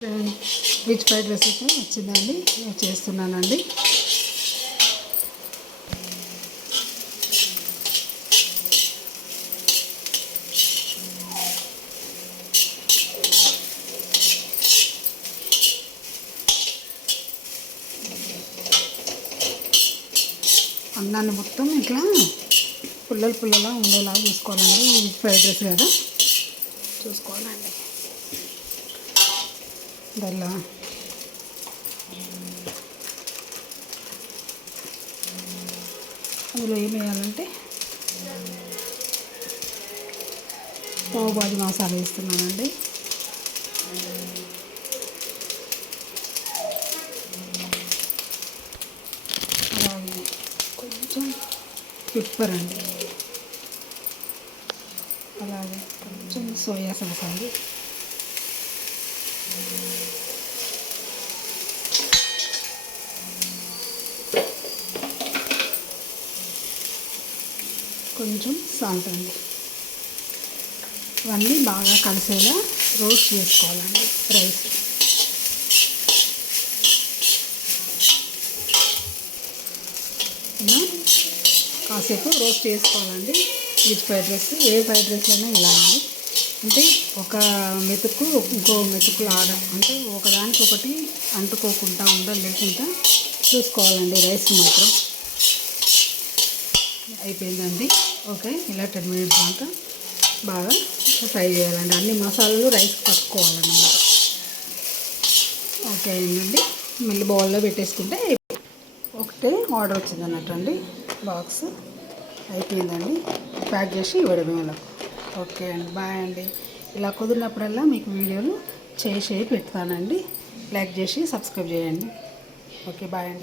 Veg fried rice అయితే వచ్చిందండి, చేస్తున్నానండి. అన్నాన్ని మొత్తం ఇట్లా పుల్లలా ఉండేలా చూసుకోవాలండి. వెజ్ ఫ్రైడ్ రైస్ కదా, చూసుకోవాలండి. దానిలో అందులో ఏం వేయాలంటే పావు భాజీ మసాలా వేస్తున్నానండి. అలాగే కొంచెం పెప్పర్ అండి, అలాగే కొంచెం సోయా సాస్ అండి, కొంచెం సాల్ట్ అండి. ఇవన్నీ బాగా కలిసేలా రోస్ట్ చేసుకోవాలండి రైస్. ఇలా కాసేపు రోస్ట్ చేసుకోవాలండి. వెజ్ ఫ్రైడ్ రైస్ ఏ ఫ్రైడ్ రైస్ అయినా ఇలా అండి, అంటే ఒక మెతుకు ఇంకో మెతుకు లాగా, అంటే ఒకదానికొకటి అంటుకోకుండా లేకుండా చూసుకోవాలండి. రైస్ మాత్రం అయిపోయిందండి. ఓకే, ఇలా 10 minutes దాకా బాగా ఫ్రై చేయాలండి. అన్ని మసాలాలు రైస్ పట్టుకోవాలన్నమాట. ఓకే అయిందండి. మళ్ళీ బౌల్లో పెట్టేసుకుంటే ఒకటే ఆర్డర్ వచ్చింది అన్నట్టు అండి. బాక్స్ అయిపోయిందండి, ప్యాక్ చేసి ఇవ్వడమే వాళ్ళకు. ఓకే అండి, బాయ్ అండి. ఇలా కుదిరినప్పుడల్లా మీకు వీడియోలు చేసి పెడతానండి. లైక్ చేసి సబ్స్క్రైబ్ చేయండి. ఓకే, బాయ్ అండి.